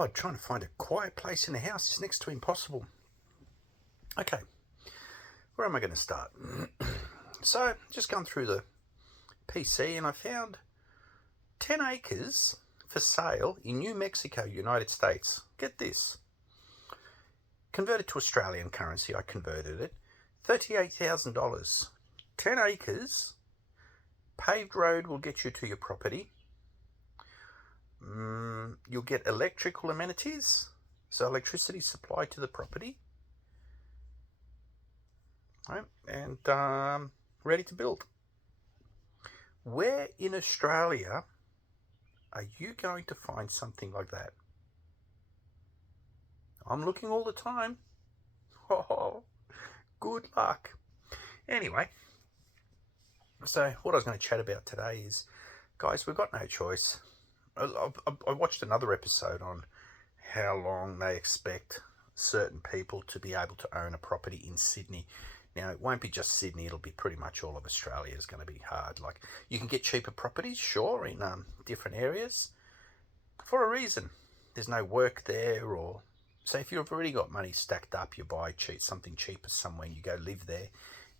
God, trying to find a quiet place in the house is next to impossible. Okay, where am I going to start? So, just gone through the PC and I found 10 acres for sale in New Mexico, United States. Get this. Converted to Australian currency, I converted it. $38,000. 10 acres. Paved road will get you to your property. You'll get electrical amenities, so electricity supplied to the property, right? And ready to build. Where in Australia are you going to find something like that? I'm looking all the time. Oh, good luck. Anyway, so what I was going to chat about today is, guys, we've got no choice. I watched another episode on how long they expect certain people to be able to own a property in Sydney. Now, it won't be just Sydney, it'll be pretty much all of Australia is going to be hard. Like, you can get cheaper properties, sure, in different areas for a reason. There's no work there, or so if you've already got money stacked up, you buy something cheaper somewhere and you go live there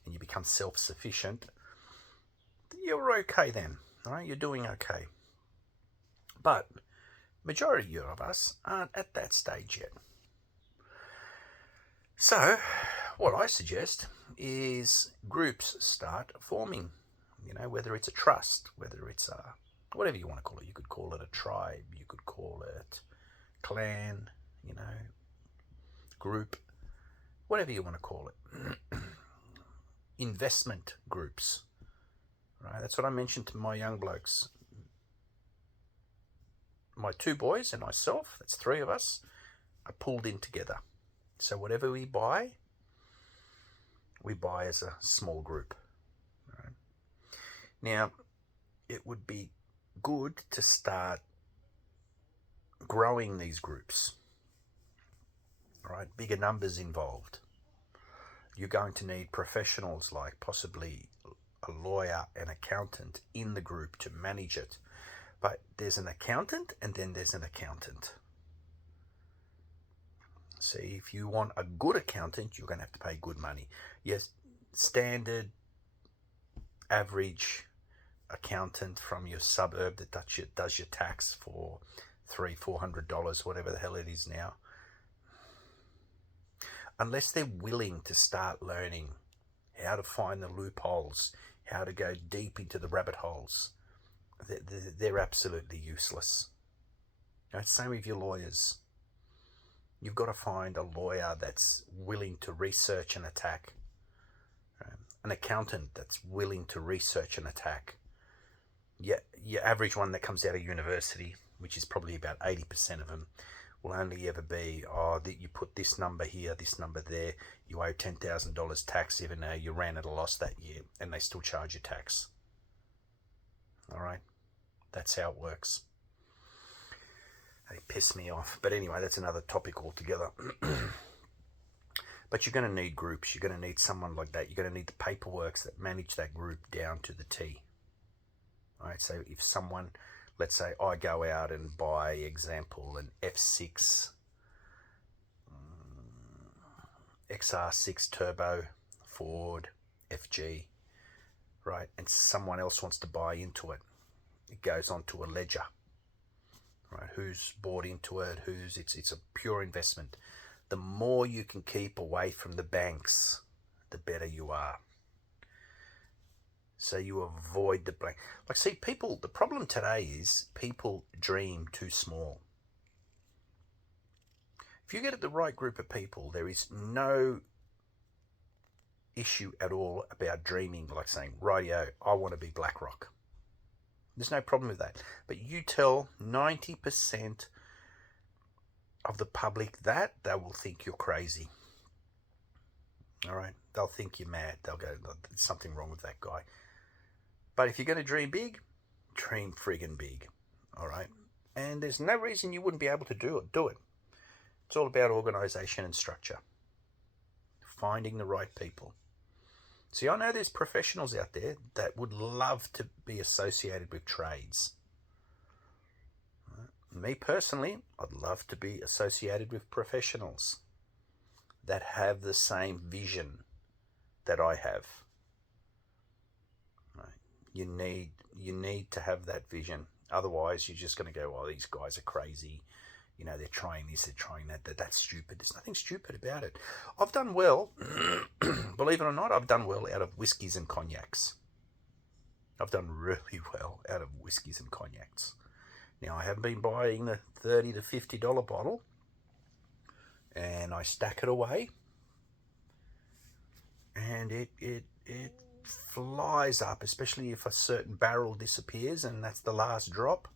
and you become self-sufficient, you're okay then, all right? You're doing okay. But majority of us aren't at that stage yet. So what I suggest is groups start forming, whether it's a trust, whether it's a, whatever you want to call it. You could call it a tribe, you could call it clan, group, whatever you want to call it. Investment groups, right? That's what I mentioned to my young blokes. My two boys and myself, that's three of us, are pulled in together. So whatever we buy as a small group. Right? Now, it would be good to start growing these groups. Right? Bigger numbers involved. You're going to need professionals like possibly a lawyer, an accountant in the group to manage it. But there's an accountant and then there's an accountant. See, if you want a good accountant, you're going to have to pay good money. Yes, standard, average accountant from your suburb that does your tax for $300-400, whatever the hell it is now. Unless they're willing to start learning how to find the loopholes, how to go deep into the rabbit holes, they're absolutely useless. Same with your lawyers. You've got to find a lawyer that's willing to research and attack. An accountant that's willing to research and attack. Your average one that comes out of university, which is probably about 80% of them, will only ever be, that you put this number here, this number there, you owe $10,000 tax even though you ran at a loss that year, and they still charge you tax. All right? That's how it works. They piss me off. But anyway, that's another topic altogether. But you're going to need groups. You're going to need someone like that. You're going to need the paperworks that manage that group down to the T. All right, so if someone, let's say I go out and buy, example, an F6 XR6 Turbo Ford FG, right, and someone else wants to buy into it, it goes onto a ledger, right? Who's bought into it? It's a pure investment. The more you can keep away from the banks, the better you are. So you avoid the blank. Like, see, the problem today is people dream too small. If you get the right group of people, there is no issue at all about dreaming, like saying, rightio, I want to be BlackRock. There's no problem with that. But you tell 90% of the public that, they will think you're crazy. All right? They'll think you're mad. They'll go, there's something wrong with that guy. But if you're going to dream big, dream friggin' big. All right? And there's no reason you wouldn't be able to do it. It's all about organisation and structure. Finding the right people. See, I know there's professionals out there that would love to be associated with trades. Me personally, I'd love to be associated with professionals that have the same vision that I have. Right? You need to have that vision. Otherwise, you're just going to go, "Oh, these guys are crazy. You know, they're trying this, they're trying that. That's stupid." There's nothing stupid about it. I've done well, believe it or not. I've done well out of whiskies and cognacs. I've done really well out of whiskies and cognacs. Now, I haven't been buying the $30 to $50 bottle, and I stack it away, and it flies up, especially if a certain barrel disappears and that's the last drop,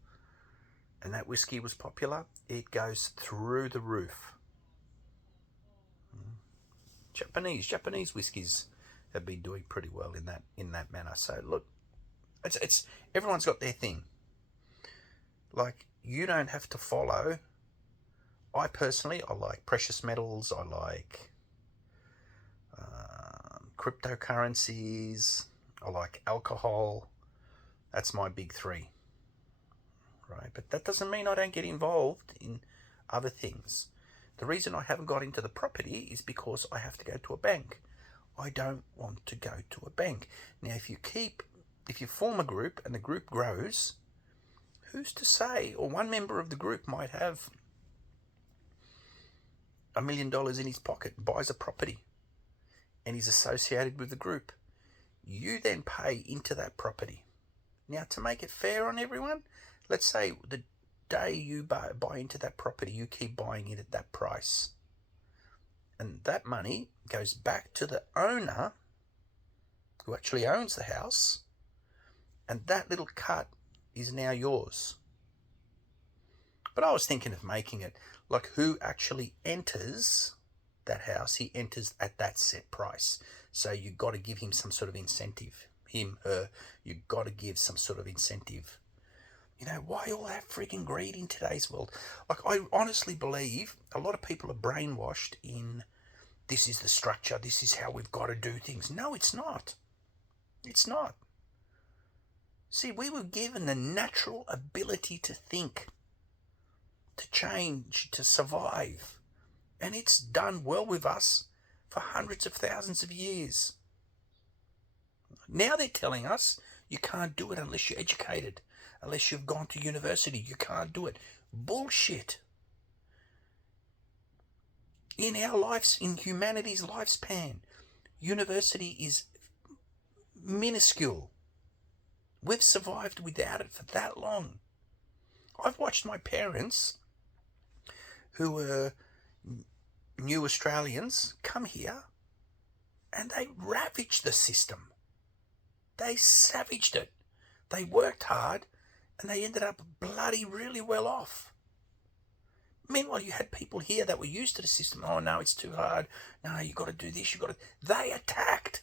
and that whiskey was popular. It goes through the roof. Japanese whiskies have been doing pretty well in that manner. So look, it's everyone's got their thing. Like, you don't have to follow. I personally, I like precious metals. I like cryptocurrencies. I like alcohol. That's my big three, right? But that doesn't mean I don't get involved in other things. The reason I haven't got into the property is because I have to go to a bank. I don't want to go to a bank. Now, if you form a group and the group grows, who's to say? Or one member of the group might have $1 million in his pocket, buys a property, and he's associated with the group. You then pay into that property. Now, to make it fair on everyone, let's say the day you buy into that property, you keep buying it at that price. And that money goes back to the owner who actually owns the house, and that little cut is now yours. But I was thinking of making it like, who actually enters that house, he enters at that set price. So you've got to give him some sort of incentive. Him, her, you've got to give some sort of incentive. You know, why all that freaking greed in today's world? Like, I honestly believe a lot of people are brainwashed in, this is the structure, this is how we've got to do things. No, it's not. It's not. See, we were given the natural ability to think, to change, to survive. And it's done well with us for hundreds of thousands of years. Now they're telling us you can't do it unless you're educated, unless you've gone to university. You can't do it. Bullshit. In our lives, in humanity's lifespan, university is minuscule. We've survived without it for that long. I've watched my parents, who were new Australians, come here, and they ravaged the system. They savaged it. They worked hard, and they ended up bloody really well off. Meanwhile, you had people here that were used to the system. Oh, no, it's too hard. No, you got to do this. They attacked.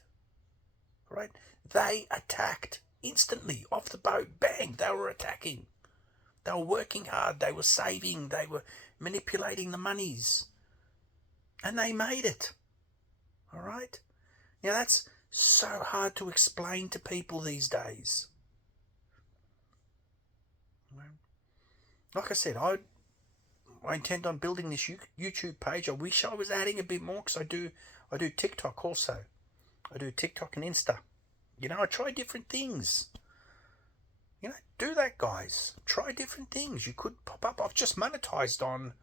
Right? They attacked instantly off the boat. Bang! They were attacking. They were working hard. They were saving. They were manipulating the monies, and they made it. All right. Now that's so hard to explain to people these days. Like I said, I intend on building this YouTube page. I wish I was adding a bit more, because I do TikTok also. I do TikTok and Insta. You know, I try different things. You know, do that, guys. Try different things. You could pop up. I've just monetized on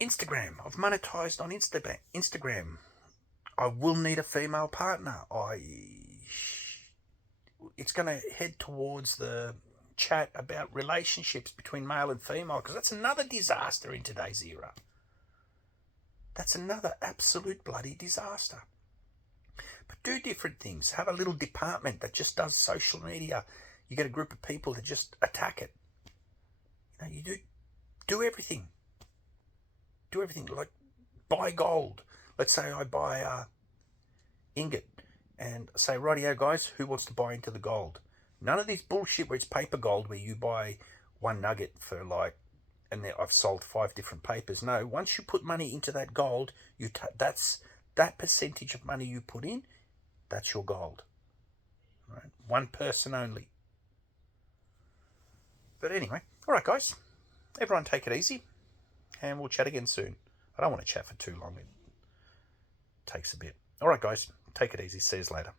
Instagram. I've monetized on Instagram. I will need a female partner. It's going to head towards the chat about relationships between male and female, because that's another disaster in today's era. That's another absolute bloody disaster. But do different things. Have a little department that just does social media. You get a group of people that just attack it. You know, you do everything. Do everything. Like, buy gold. Let's say I buy a ingot and say, rightio guys, who wants to buy into the gold? None of this bullshit where it's paper gold, where you buy one nugget for like, and then I've sold 5 different papers. No, once you put money into that gold, that's that percentage of money you put in, that's your gold. Right? One person only. But anyway, all right, guys. Everyone take it easy, and we'll chat again soon. I don't want to chat for too long. It takes a bit. All right, guys. Take it easy. See you later.